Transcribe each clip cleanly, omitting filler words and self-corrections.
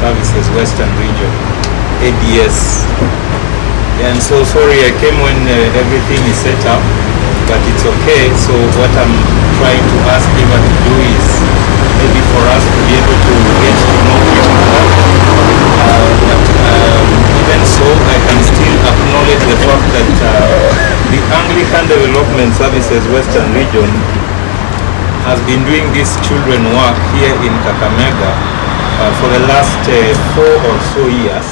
Services Western Region, ADS. And so sorry I came when everything is set up, but it's okay. So what I'm trying to ask Eva to do is maybe for us to be able to get to know each other. But even so, I can still acknowledge the fact that the Anglican Development Services Western Region has been doing this children work here in Kakamega for the last 4 or so years.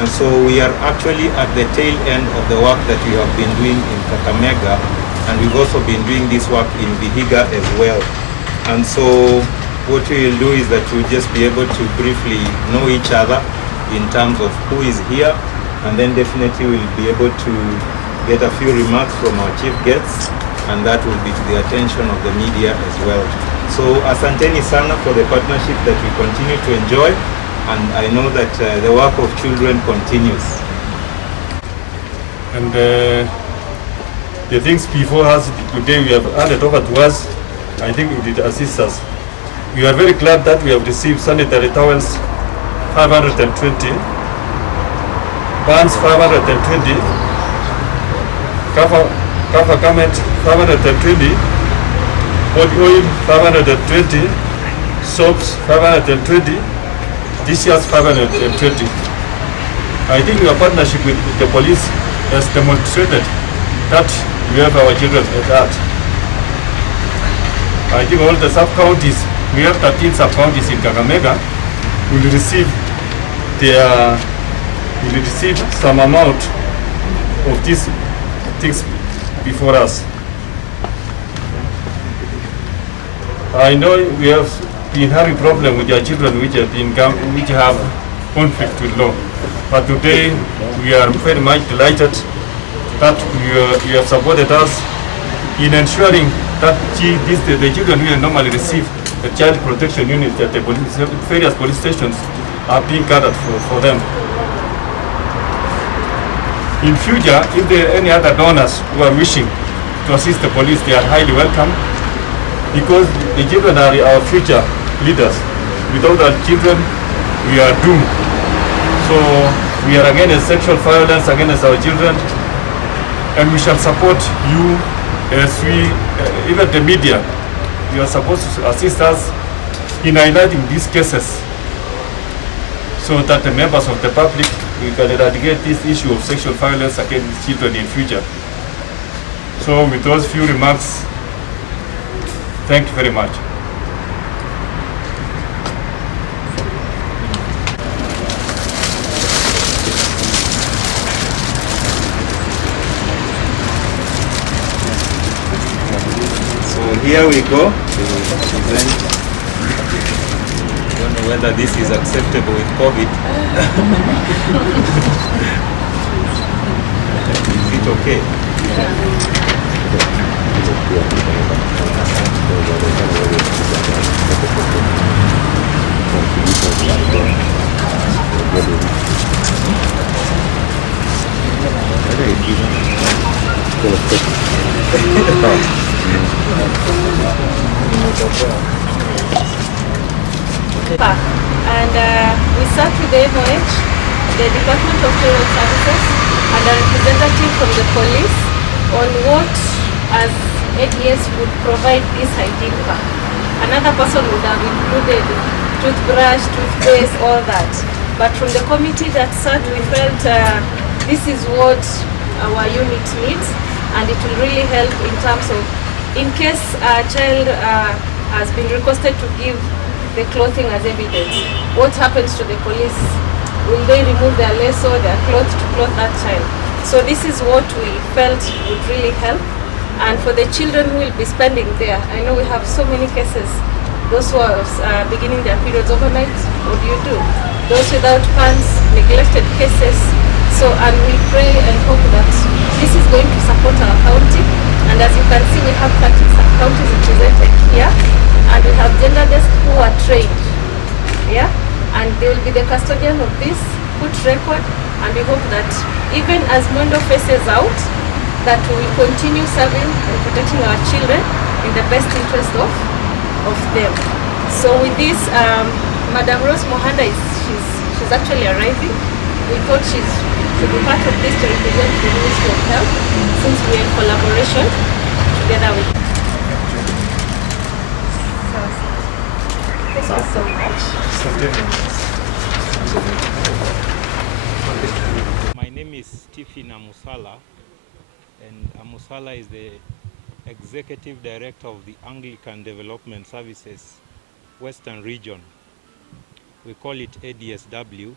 And so we are actually at the tail end of the work that we have been doing in Kakamega, and we've also been doing this work in Vihiga as well. And so what we will do is that we'll just be able to briefly know each other in terms of who is here, and then definitely we'll be able to get a few remarks from our chief guests, and that will be to the attention of the media as well. So asanteni sana for the partnership that we continue to enjoy, and I know that the work of children continues. And the things before us today we have handed over to us, I think it did assist us. We are very glad that we have received sanitary towels 520, pants 520, cover garment 520, body oil 520, soaps 520, dishes 520. I think your partnership with the police has demonstrated that we have our children at heart. I think all the sub-counties, we have 13 sub-counties in Kakamega, will receive some amount of these things before us. I know we have been having problem with your children which have conflict with law, but today we are very much delighted that you have supported us in ensuring that the children who normally receive the child protection unit at the various police stations are being gathered for them. In future, if there are any other donors who are wishing to assist the police, they are highly welcome, because the children are our future leaders. Without our children, we are doomed. So we are against sexual violence against our children, and we shall support you as even the media. You are supposed to assist us in highlighting these cases so that the members of the public, we can eradicate this issue of sexual violence against children in future. So with those few remarks, thank you very much. So here we go to present. I don't know whether this is acceptable with COVID. Is it okay? And we start with the MOH, the Department of Children Services, and a representative from the police on what as ADS would provide this hygiene pack. Another person would have included toothbrush, toothpaste, all that. But from the committee that sat, we felt this is what our unit needs, and it will really help in terms of, in case a child has been requested to give the clothing as evidence, what happens to the police? Will they remove their lasso, their clothes to clothe that child? So this is what we felt would really help. And for the children who will be spending there, I know we have so many cases. Those who are beginning their periods overnight, what do? Those without pants, neglected cases. So, and we pray and hope that this is going to support our county. And as you can see, we have 30 counties represented here. And we have gender desks who are trained, yeah? And they will be the custodian of this, put record, and we hope that even as Mondo faces out, that we will continue serving and protecting our children in the best interest of them. So with this, Madam Rose Mohanda she's was actually arriving. We thought she should be part of this to represent the Ministry of Health, since we are in collaboration together with. Thank you so much. My name is Stephen Amusala, and Amusala is the Executive Director of the Anglican Development Services Western Region. We call it ADSW,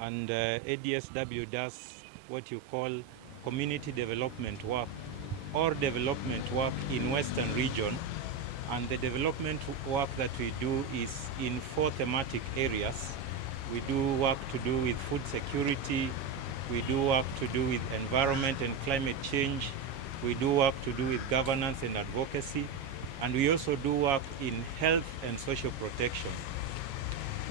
and ADSW does what you call community development work or development work in Western Region. And the development work that we do is in 4 thematic areas. We do work to do with food security, we do work to do with environment and climate change, we do work to do with governance and advocacy, and we also do work in health and social protection.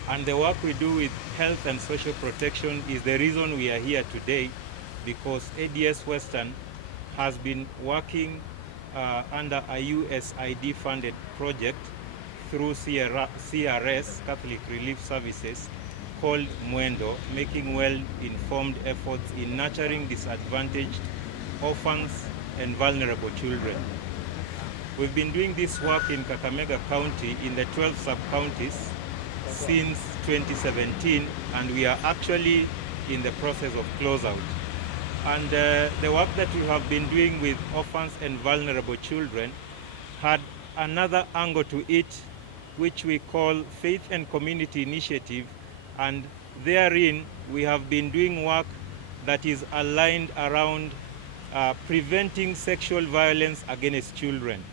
And the work we do with health and social protection is the reason we are here today, because ADS Western has been working under a USAID funded project through CRS, Catholic Relief Services, called Mwendo, making well-informed efforts in nurturing disadvantaged orphans and vulnerable children. We've been doing this work in Kakamega County in the 12 sub-counties since 2017, and we are actually in the process of closeout. And the work that we have been doing with orphans and vulnerable children had another angle to it, which we call Faith and Community Initiative, and therein we have been doing work that is aligned around preventing sexual violence against children.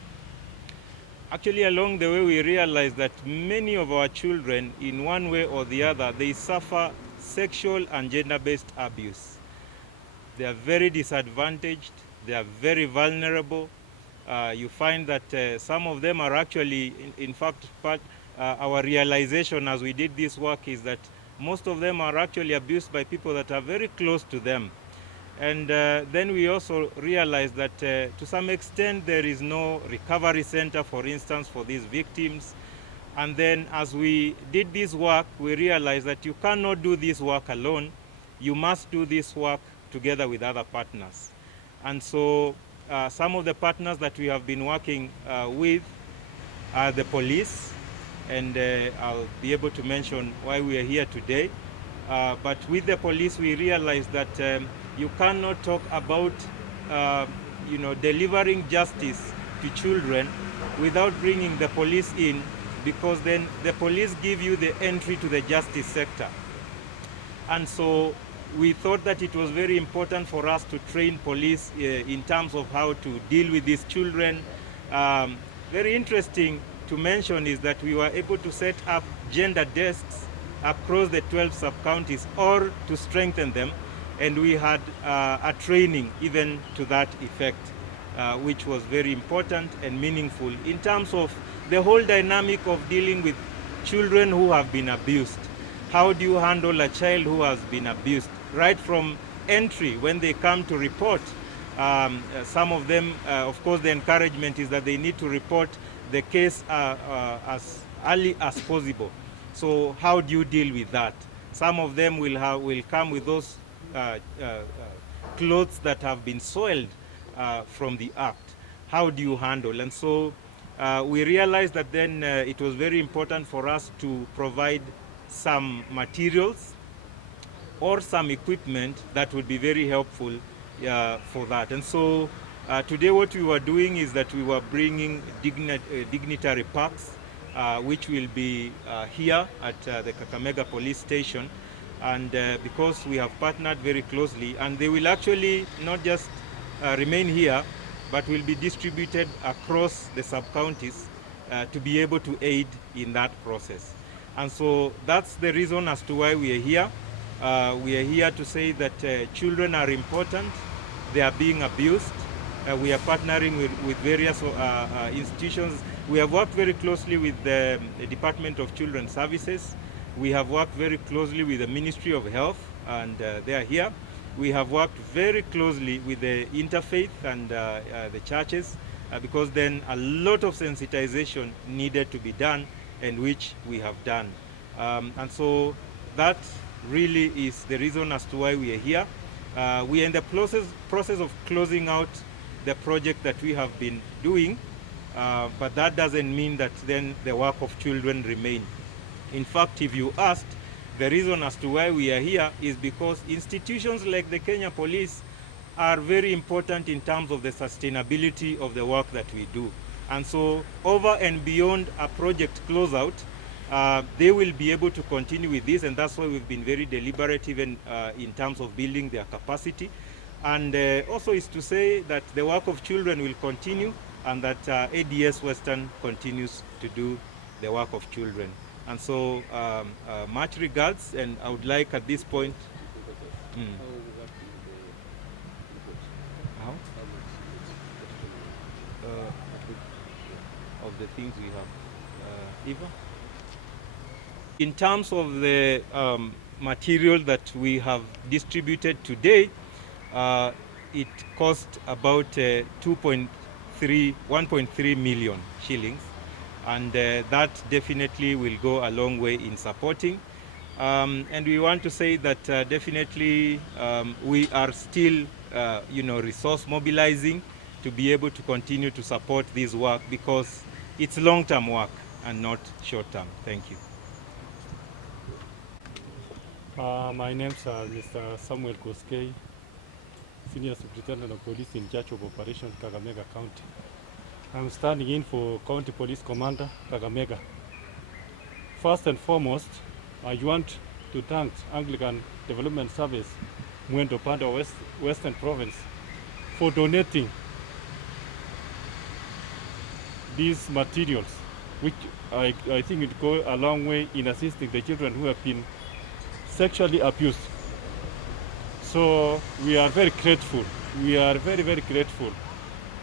Actually, along the way, we realized that many of our children, in one way or the other, they suffer sexual and gender-based abuse. They are very disadvantaged, they are very vulnerable. You find that some of them are actually, in fact, our realization as we did this work is that most of them are actually abused by people that are very close to them. And then we also realized that to some extent there is no recovery center, for instance, for these victims. And then as we did this work, we realized that you cannot do this work alone. You must do this work together with other partners. And so some of the partners that we have been working with are the police, and I'll be able to mention why we are here today. But with the police, we realized that you cannot talk about delivering justice to children without bringing the police in, because then the police give you the entry to the justice sector. And so we thought that it was very important for us to train police in terms of how to deal with these children. Very interesting to mention is that we were able to set up gender desks across the 12 sub-counties, or to strengthen them, and we had a training even to that effect, which was very important and meaningful in terms of the whole dynamic of dealing with children who have been abused. How do you handle a child who has been abused? Right from entry, when they come to report, some of them, of course, the encouragement is that they need to report the case as early as possible. So how do you deal with that? Some of them will come with those clothes that have been soiled from the act. How do you handle? And so we realized that then it was very important for us to provide some materials or some equipment that would be very helpful for that. And so today what we were doing is that we were bringing dignitary packs, which will be here at the Kakamega police station. And because we have partnered very closely, and they will actually not just remain here, but will be distributed across the sub-counties to be able to aid in that process. And so that's the reason as to why we are here. We are here to say that children are important. They are being abused. We are partnering with various institutions. We have worked very closely with the Department of Children's Services. We have worked very closely with the Ministry of Health, and they are here. We have worked very closely with the interfaith and the churches, because then a lot of sensitization needed to be done, and which we have done. And so that really is the reason as to why we are here. We are in the process of closing out the project that we have been doing, but that doesn't mean that then the work of children remain. In fact, if you asked, the reason as to why we are here is because institutions like the Kenya Police are very important in terms of the sustainability of the work that we do. And so over and beyond a project closeout, they will be able to continue with this, and that's why we've been very deliberate even in terms of building their capacity. And also is to say that the work of children will continue, and that ADS Western continues to do the work of children. And so much regards, and I would like at this point... How? Of the things we have. Eva? In terms of the material that we have distributed today, it cost about 1.3 million shillings, and that definitely will go a long way in supporting. And we want to say that definitely we are still resource mobilizing to be able to continue to support this work, because it's long-term work and not short-term. Thank you. My name is Mr. Samuel Koskei, Senior Superintendent of Police in charge of Operation Kakamega County. I'm standing in for County Police Commander Kakamega. First and foremost, I want to thank Anglican Development Service, Mwendo Panda Western Province, for donating these materials, which I think it go a long way in assisting the children who have been sexually abused. So we are very grateful. We are very, very grateful.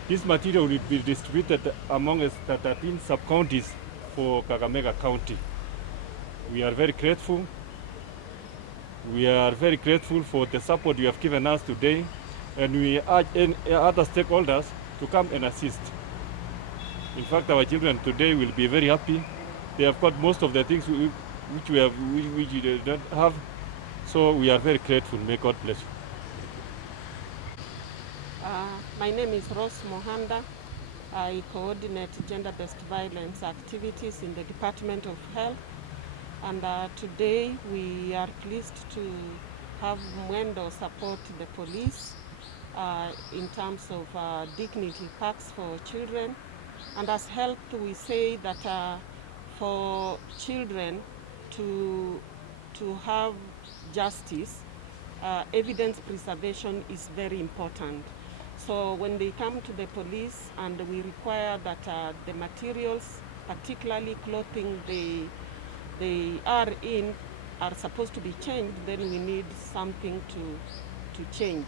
This material will be distributed among us, the 13 sub-counties for Kakamega County. We are very grateful. We are very grateful for the support you have given us today, and we urge other stakeholders to come and assist. In fact, our children today will be very happy. They have got most of the things which we don't have. So we are very grateful. May God bless you. My name is Rose Mohanda. I coordinate gender-based violence activities in the Department of Health. And today we are pleased to have Mwendo support the police in terms of dignity packs for children. And as health, we say that for children to have justice, evidence preservation is very important. So when they come to the police and we require that the materials, particularly clothing they are in, are supposed to be changed, then we need something to change.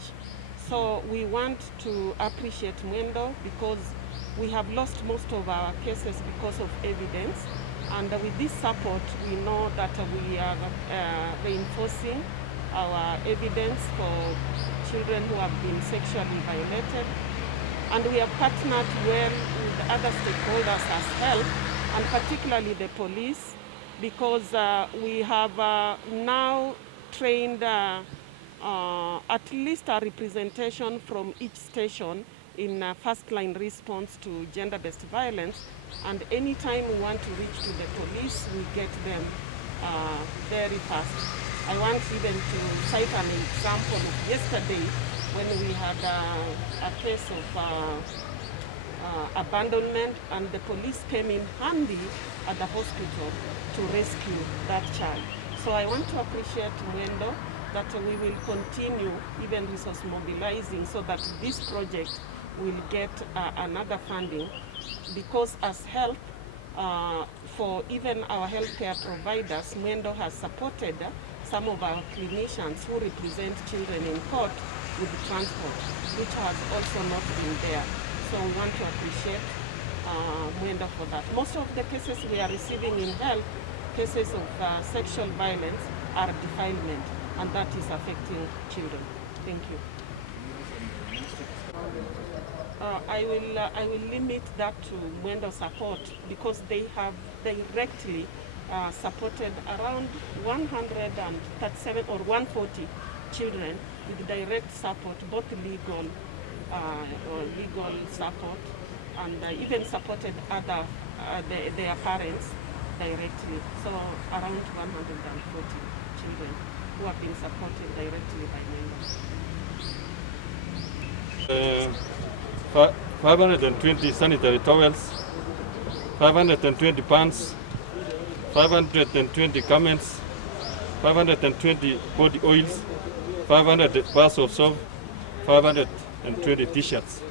So we want to appreciate Mwendo because we have lost most of our cases because of evidence. And with this support, we know that we are reinforcing our evidence for children who have been sexually violated. And we have partnered well with other stakeholders as health, and particularly the police, because we have now trained at least a representation from each station in first-line response to gender-based violence. And anytime we want to reach to the police, we get them very fast. I want even to cite an example of yesterday when we had a case of abandonment, and the police came in handy at the hospital to rescue that child. So I want to appreciate Mwendo that we will continue even resource mobilizing so that this project will get another funding, because as health, for even our healthcare providers, Mwendo has supported some of our clinicians who represent children in court with transport, which has also not been there. So we want to appreciate Mwendo for that. Most of the cases we are receiving in health, cases of sexual violence, are defilement, and that is affecting children. Thank you. I will limit that to Mwendo support because they have directly supported around 137 or 140 children with direct support, both legal support, and even supported their parents directly. So around 140 children who have been supported directly by members. 520 sanitary towels, 520 pants, 520 garments, 520 body oils, 500 bars of soap, 520 t-shirts.